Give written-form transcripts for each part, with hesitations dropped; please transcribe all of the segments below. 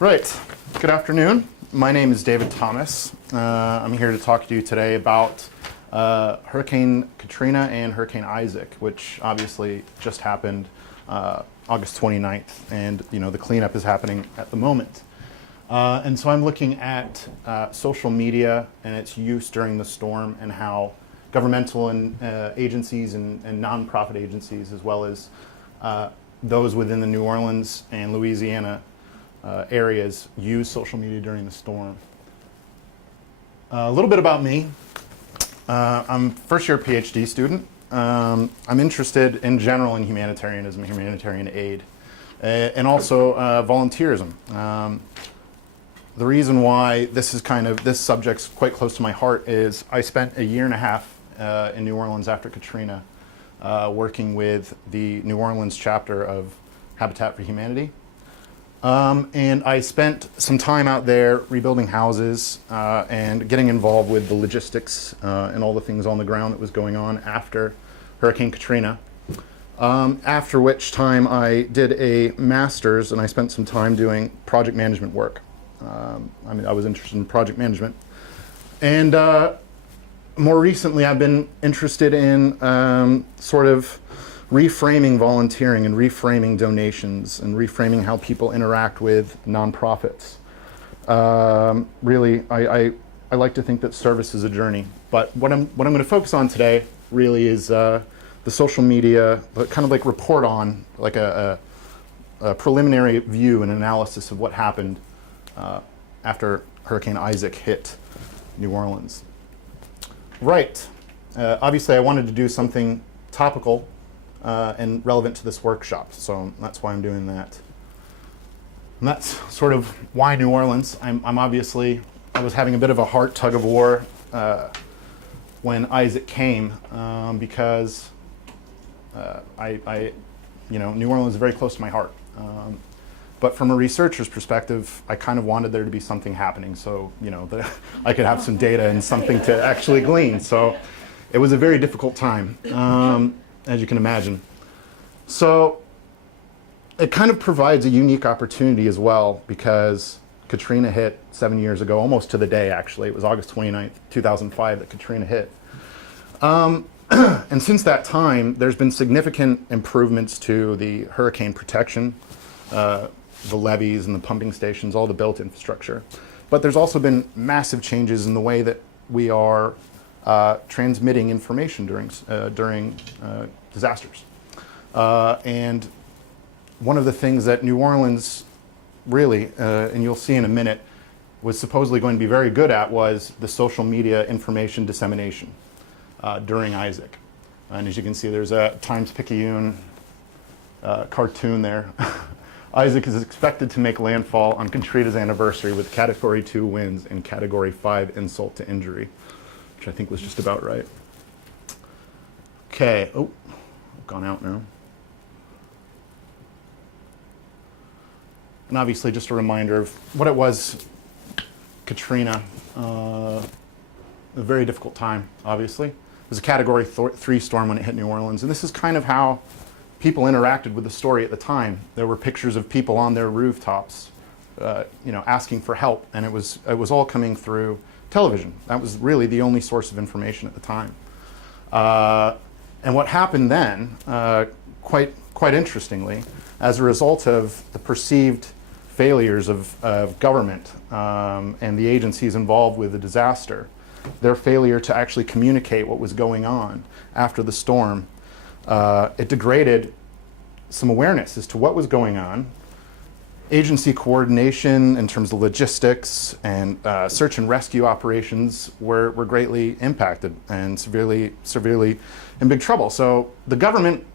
Right. Good afternoon. My name is David Thomas. I'm here to talk to you today about Hurricane Katrina and Hurricane Isaac, which obviously just happened August 29th, and the cleanup is happening at the moment. And so I'm looking at social media and its use during the storm, and how governmental and agencies and nonprofit agencies, as well as those within the New Orleans and Louisiana areas, use social media during the storm. A little bit about me. I'm a first-year PhD student. I'm interested in general in humanitarianism, humanitarian aid, and also volunteerism. The reason why this subject's quite close to my heart is I spent a year and a half in New Orleans after Katrina, working with the New Orleans chapter of Habitat for Humanity. And I spent some time out there rebuilding houses and getting involved with the logistics and all the things on the ground that was going on after Hurricane Katrina. After which time I did a master's, and I spent some time doing project management work. I was interested in project management. And more recently I've been interested in sort of reframing volunteering and reframing donations and reframing how people interact with nonprofits. Really, I like to think that service is a journey, but what I'm going to focus on today really is the social media, kind of like report on, like a preliminary view and analysis of what happened after Hurricane Isaac hit New Orleans. Right. Obviously, I wanted to do something topical and relevant to this workshop, so that's why I'm doing that. And that's sort of why New Orleans. I was having a bit of a heart tug of war when Isaac came, because New Orleans is very close to my heart. But from a researcher's perspective, I kind of wanted there to be something happening, so that I could have some data and something to actually glean. So it was a very difficult time, as you can imagine. So it kind of provides a unique opportunity as well, because Katrina hit 7 years ago, almost to the day actually. It was August 29th, 2005 that Katrina hit. And since that time, there's been significant improvements to the hurricane protection, the levees and the pumping stations, all the built infrastructure. But there's also been massive changes in the way that we are transmitting information during disasters. And one of the things that New Orleans really, and you'll see in a minute, was supposedly going to be very good at was the social media information dissemination during Isaac. And as you can see, there's a Times-Picayune cartoon there. Isaac is expected to make landfall on Katrina's anniversary with Category 2 winds and Category 5 insult to injury, which I think was just about right. Okay, oh, I've gone out now. And obviously just a reminder of what it was, Katrina, a very difficult time, obviously. It was a Category 3 storm when it hit New Orleans, and this is kind of how people interacted with the story at the time. There were pictures of people on their rooftops, asking for help, and it was all coming through television. That was really the only source of information at the time. And what happened then, quite interestingly, as a result of the perceived failures of government and the agencies involved with the disaster, their failure to actually communicate what was going on after the storm, it degraded some awareness as to what was going on. Agency coordination in terms of logistics and search and rescue operations were greatly impacted and severely in big trouble. So the government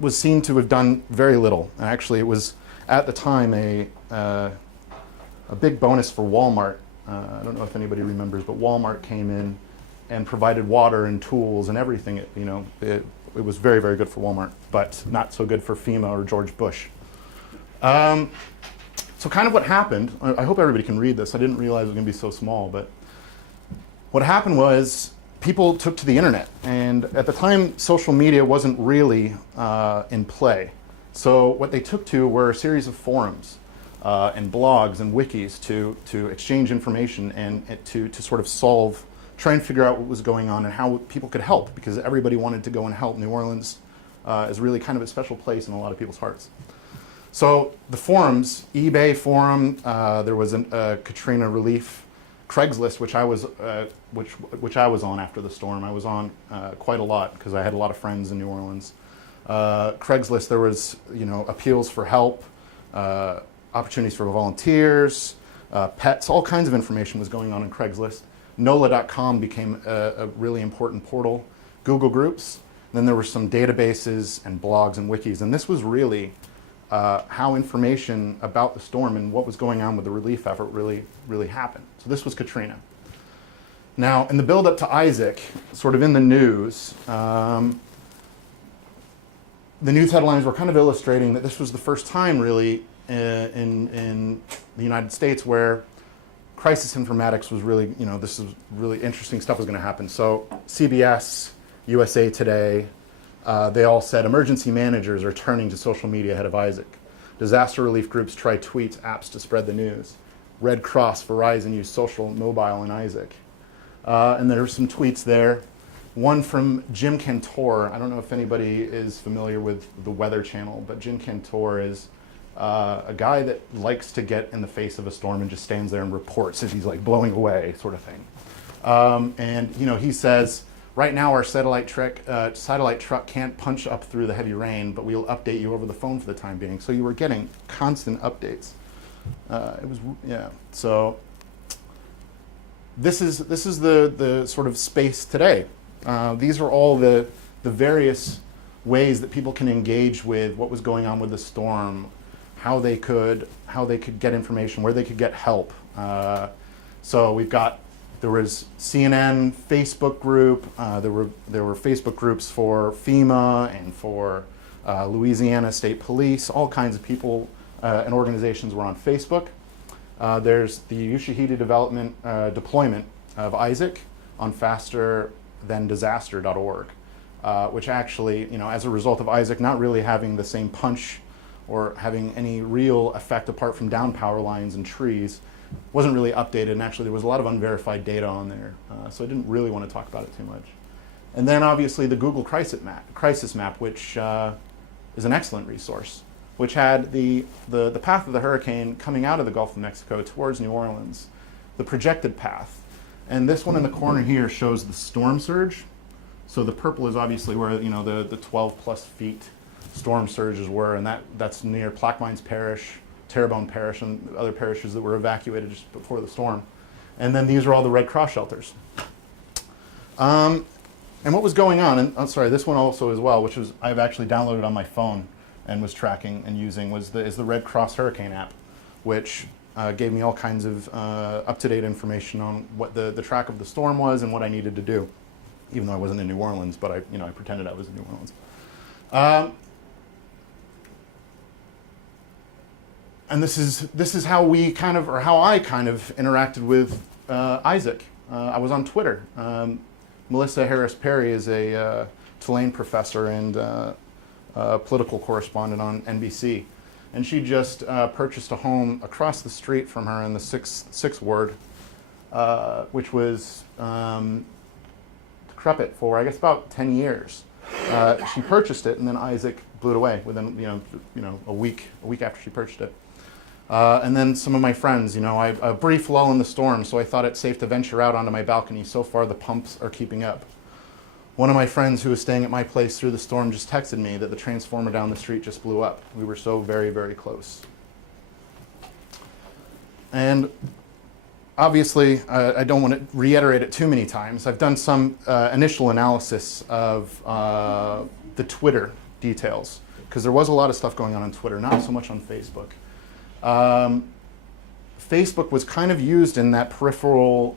was seen to have done very little. And actually, it was at the time a big bonus for Walmart. I don't know if anybody remembers, but Walmart came in and provided water and tools and everything. It was very, very good for Walmart, but not so good for FEMA or George Bush. So kind of what happened, I hope everybody can read this. I didn't realize it was going to be so small, but what happened was people took to the internet, and at the time social media wasn't really in play. So what they took to were a series of forums and blogs and wikis to exchange information and to sort of try and figure out what was going on and how people could help, because everybody wanted to go and help. New Orleans is really kind of a special place in a lot of people's hearts. So the forums, eBay forum, there was a Katrina relief, Craigslist, which I was on after the storm. I was on quite a lot because I had a lot of friends in New Orleans. Craigslist, there was appeals for help, opportunities for volunteers, pets, all kinds of information was going on in Craigslist. NOLA.com became a really important portal. Google Groups. Then there were some databases and blogs and wikis, and this was really how information about the storm and what was going on with the relief effort really happened. So this was Katrina. Now, in the build-up to Isaac, sort of in the news, the news headlines were kind of illustrating that this was the first time really in the United States where crisis informatics was really, this is really interesting stuff was going to happen. So CBS, USA Today, they all said emergency managers are turning to social media ahead of Isaac. Disaster relief groups try tweets, apps to spread the news. Red Cross, Verizon use social, mobile in Isaac. And there are some tweets there. One from Jim Cantor. I don't know if anybody is familiar with the Weather Channel, but Jim Cantor is a guy that likes to get in the face of a storm and just stands there and reports as he's like blowing away, sort of thing. And he says, right now our satellite truck can't punch up through the heavy rain, but we'll update you over the phone for the time being. So you were getting constant updates. So this is the sort of space today. These are all the various ways that people can engage with what was going on with the storm, how they could get information, where they could get help. So there was CNN Facebook group. There were Facebook groups for FEMA and for Louisiana State Police. All kinds of people and organizations were on Facebook. There's the Ushahidi deployment of Isaac on fasterthandisaster.org, which actually, as a result of Isaac not really having the same punch or having any real effect apart from down power lines and trees, wasn't really updated, and actually there was a lot of unverified data on there, so I didn't really want to talk about it too much. And then obviously the Google Crisis Map, which is an excellent resource, which had the path of the hurricane coming out of the Gulf of Mexico towards New Orleans, the projected path. And this one in the corner here shows the storm surge. So the purple is obviously where the 12 plus feet storm surges were, and that's near Plaquemines Parish, Terrebonne Parish, and other parishes that were evacuated just before the storm. And then these are all the Red Cross shelters. And what was going on, and this one also as well, which I've actually downloaded on my phone and was tracking and using, is the Red Cross Hurricane app, which gave me all kinds of up-to-date information on what the track of the storm was and what I needed to do, even though I wasn't in New Orleans, but I pretended I was in New Orleans. And this is how I kind of interacted with Isaac. I was on Twitter. Melissa Harris Perry is a Tulane professor and political correspondent on NBC, and she just purchased a home across the street from her in the sixth ward, which was decrepit for I guess about 10 years. She purchased it, and then Isaac blew it away within a week after she purchased it. And then some of my friends, a brief lull in the storm, so I thought it safe to venture out onto my balcony. So far, the pumps are keeping up. One of my friends who was staying at my place through the storm just texted me that the transformer down the street just blew up. We were so very, very close. And obviously, I don't want to reiterate it too many times. I've done some initial analysis of the Twitter details, because there was a lot of stuff going on Twitter, not so much on Facebook. Facebook was kind of used in that peripheral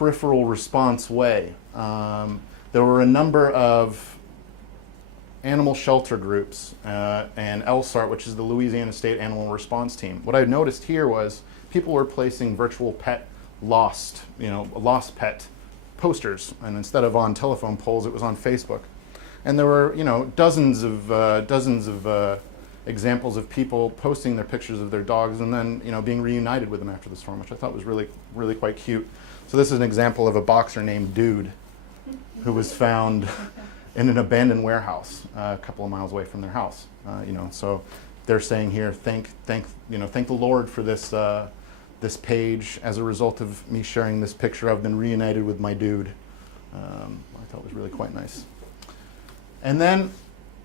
response way. There were a number of animal shelter groups and LSART, which is the Louisiana State Animal Response Team. What I noticed here was people were placing virtual pet lost pet posters, and instead of on telephone poles, it was on Facebook. And there were dozens of examples of people posting their pictures of their dogs and then being reunited with them after the storm, which I thought was really, really quite cute. So this is an example of a boxer named Dude who was found in an abandoned warehouse a couple of miles away from their house. So they're saying here, thank the Lord for this this page. As a result of me sharing this picture, I've been reunited with my dude. I thought was really quite nice. And then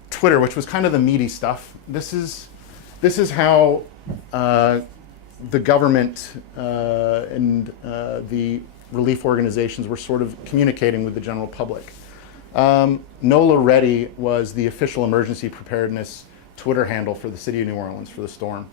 Twitter, which was kind of the meaty stuff. This is how the government and the relief organizations were sort of communicating with the general public. NOLA Ready was the official emergency preparedness Twitter handle for the city of New Orleans for the storm.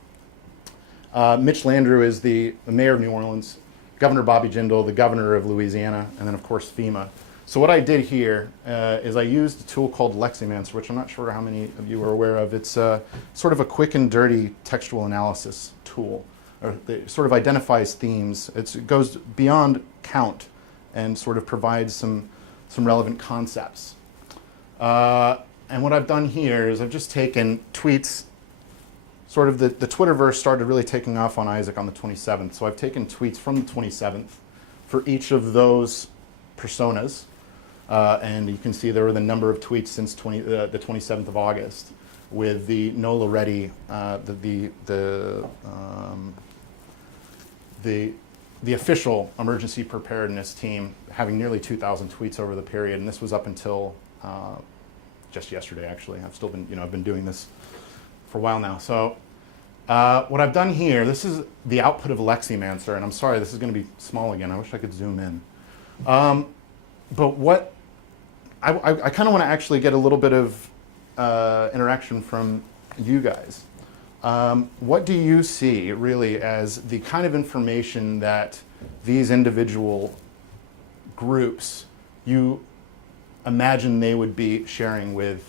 Mitch Landrieu is the mayor of New Orleans, Governor Bobby Jindal, the governor of Louisiana, and then of course FEMA. So what I did here is I used a tool called Leximancer, which I'm not sure how many of you are aware of. It's sort of a quick and dirty textual analysis tool. It sort of identifies themes. It goes beyond count and sort of provides some relevant concepts. And what I've done here is I've just taken tweets. Sort of the Twitterverse started really taking off on Isaac on the 27th. So I've taken tweets from the 27th for each of those personas. And you can see there were the number of tweets since the 27th of August with the NOLA Ready, the official emergency preparedness team having nearly 2,000 tweets over the period. And this was up until just yesterday, actually. I've still been, I've been doing this for a while now. So what I've done here, this is the output of Leximancer, and I'm sorry, this is going to be small again. I wish I could zoom in. But what I kind of want to actually get a little bit of interaction from you guys. What do you see really as the kind of information that these individual groups you imagine they would be sharing with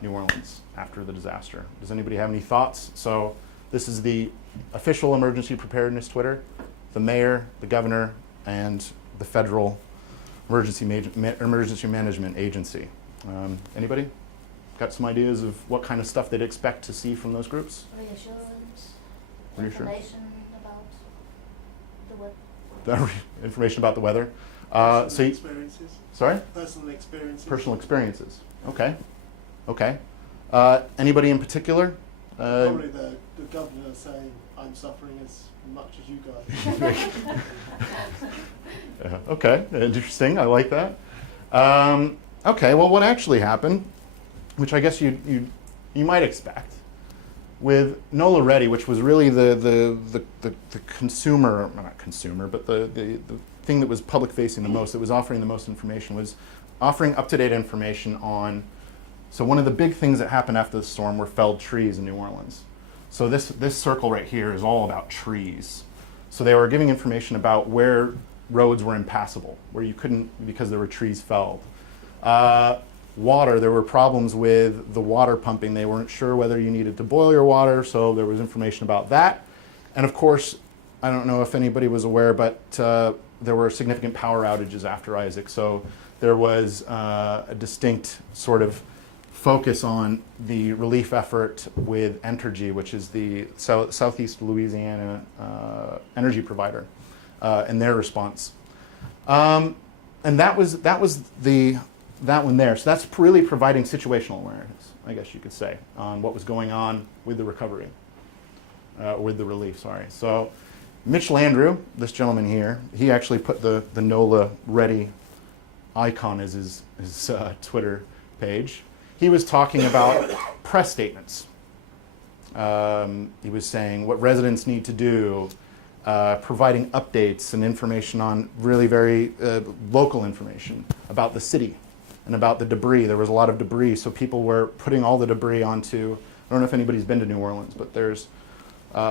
New Orleans after the disaster? Does anybody have any thoughts? So this is the official emergency preparedness Twitter, the mayor, the governor, and the federal emergency management agency. Anybody got some ideas of what kind of stuff they'd expect to see from those groups? Reassurance. Reassurance. Information about the weather. Information about the weather. Personal experiences. Sorry? Personal experiences. Personal experiences. Okay. Okay. Anybody in particular? Probably the governor saying, I'm suffering as much as you guys. Okay, interesting. I like that. Okay, well, what actually happened, which I guess you might expect, with NOLA Ready, which was really the consumer, not consumer, but the thing that was public facing the most, that was offering the most information, was offering up-to-date information on. So one of the big things that happened after the storm were felled trees in New Orleans. So this circle right here is all about trees. So they were giving information about where roads were impassable, where you couldn't because there were trees felled. Water, there were problems with the water pumping. They weren't sure whether you needed to boil your water, so there was information about that. And of course, I don't know if anybody was aware, but there were significant power outages after Isaac. So there was a distinct sort of focus on the relief effort with Entergy, which is the Southeast Louisiana energy provider, and their response. And that was that one there. So that's really providing situational awareness, I guess you could say, on what was going on with the recovery, with the relief, sorry. So Mitch Landrieu, this gentleman here, he actually put the NOLA Ready icon as his Twitter page. He was talking about press statements. He was saying what residents need to do, providing updates and information on really very local information about the city and about the debris. There was a lot of debris, so people were putting all the debris onto, I don't know if anybody's been to New Orleans, but there's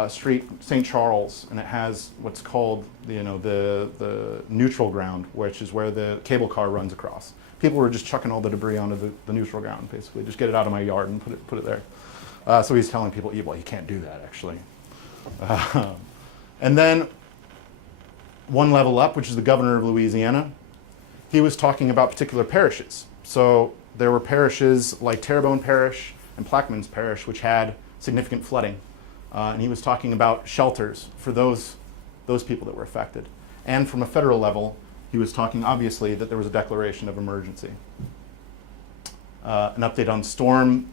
street, St. Charles, and it has what's called the neutral ground, which is where the cable car runs across. People were just chucking all the debris onto the neutral ground, basically. Just get it out of my yard and put it there. So he's telling people, well, you can't do that, actually. And then one level up, which is the governor of Louisiana, he was talking about particular parishes. So there were parishes like Terrebonne Parish, and Plaquemines Parish, which had significant flooding. And he was talking about shelters for those people that were affected. And from a federal level, he was talking, obviously, that there was a declaration of emergency. An update on storm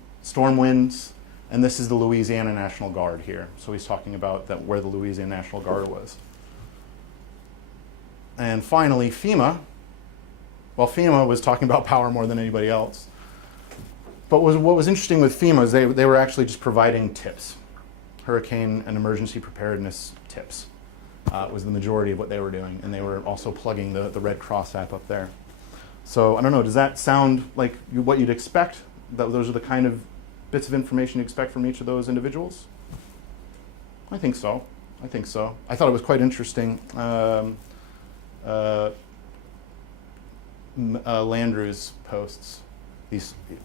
winds, and this is the Louisiana National Guard here. So he's talking about where the Louisiana National Guard was. And finally, FEMA. Well, FEMA was talking about power more than anybody else. But what was interesting with FEMA is they were actually just providing tips. Hurricane and emergency preparedness tips was the majority of what they were doing. And they were also plugging the Red Cross app up there. So I don't know, does that sound like what you'd expect? Those are the kind of bits of information you expect from each of those individuals? I think so. I thought it was quite interesting. Landrew's posts,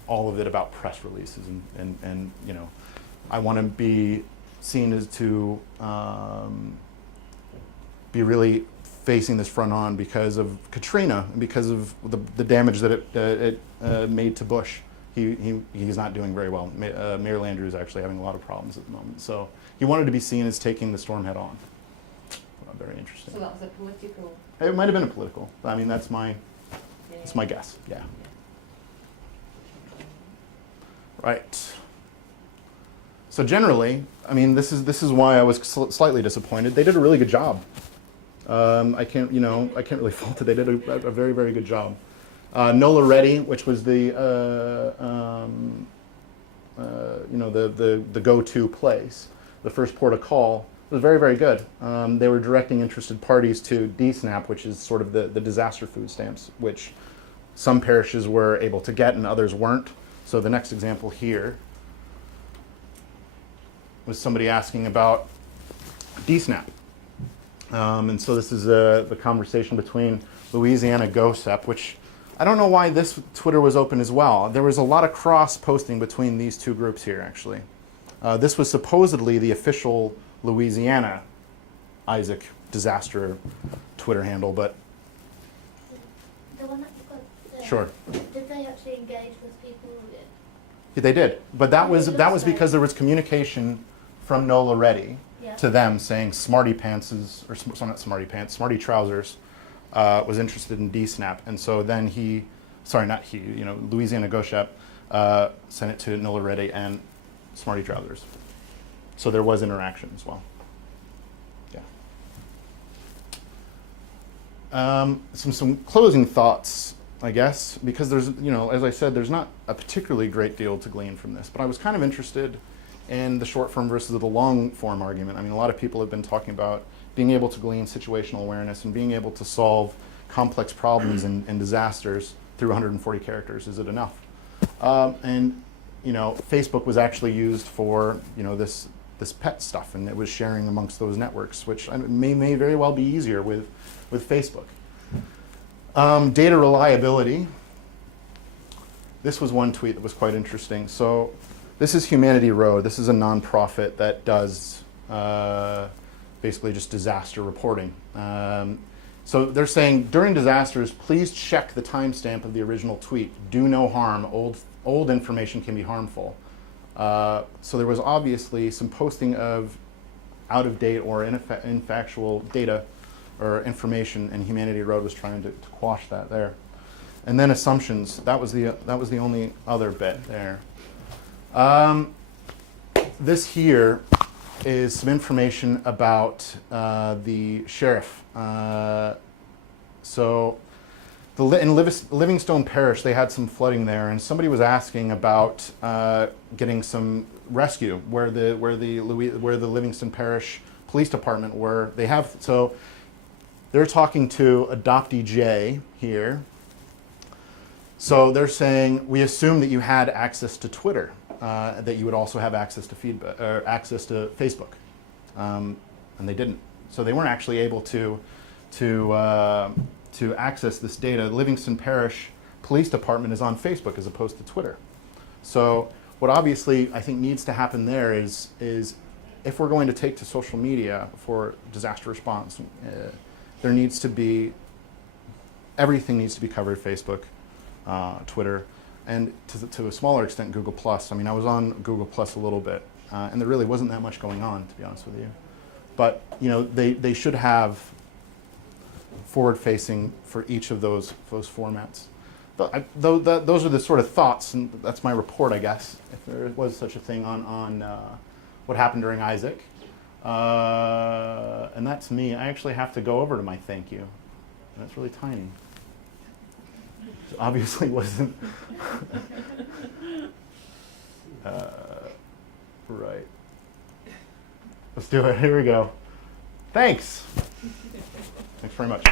all of it about press releases, and you know, I want to be seen as to be really facing this front on because of Katrina and because of the damage that it made to Bush. He's not doing very well. Mayor Landrew is actually having a lot of problems at the moment. So he wanted to be seen as taking the storm head on. Very interesting. So that was a political. It might have been a political. I mean, that's my guess. Yeah. Right. So generally, I mean, this is why I was slightly disappointed. They did a really good job. I can't really fault it. They did a very, very good job. NOLA Ready, which was the go-to place, the first port of call, was very, very good. They were directing interested parties to DSNAP, which is sort of the disaster food stamps, which some parishes were able to get and others weren't. So the next example here was somebody asking about DSNAP. And so this is the conversation between Louisiana GOSEP, which I don't know why this Twitter was open as well. There was a lot of cross-posting between these two groups here, actually. This was supposedly the official Louisiana Isaac disaster Twitter handle, but The one that you've got there, sure. Did they actually engage with people? Yeah, they did. But that was It looks because there was communication from NOLA Ready Yeah. to them saying Smarty Pants, not Smarty Pants, Smarty Trousers was interested in DSNAP. And so then Louisiana GOSEP sent it to NOLA Ready and Smarty Trousers. So there was interaction as well. Yeah. Some closing thoughts, I guess, because there's, as I said, there's not a particularly great deal to glean from this, but I was kind of interested in the short form versus the long form argument. I mean, a lot of people have been talking about being able to glean situational awareness and being able to solve complex problems and disasters through 140 characters. Is it enough? And Facebook was actually used for this pet stuff, and it was sharing amongst those networks, which may very well be easier with Facebook. Data reliability. This was one tweet that was quite interesting. So this is Humanity Road. This is a nonprofit that does basically just disaster reporting. So they're saying, during disasters, please check the timestamp of the original tweet. Do no harm. Old information can be harmful. So there was obviously some posting of out-of-date or infactual data or information, and Humanity Road was trying to quash that there. And then assumptions. That was the only other bit there. This here is some information about the sheriff. In Livingstone Parish, they had some flooding there, and somebody was asking about getting some rescue where the Livingston Parish Police Department were. They're talking to Adoptee J here. So they're saying, we assume that you had access to Twitter, that you would also have access to feedback or access to Facebook, and they didn't. So they weren't actually able to access this data. Livingston Parish Police Department is on Facebook as opposed to Twitter. So what obviously I think needs to happen there is if we're going to take to social media for disaster response, everything needs to be covered: Facebook, Twitter, and to a smaller extent, Google Plus. I mean, I was on Google Plus a little bit, and there really wasn't that much going on, to be honest with you. But they should have forward-facing for each of those formats. Those are the sort of thoughts, and that's my report, I guess, if there was such a thing on what happened during Isaac. And that's me. I actually have to go over to my thank you. And that's really tiny. It obviously wasn't right. Let's do it. Here we go. Thanks. Thanks very much.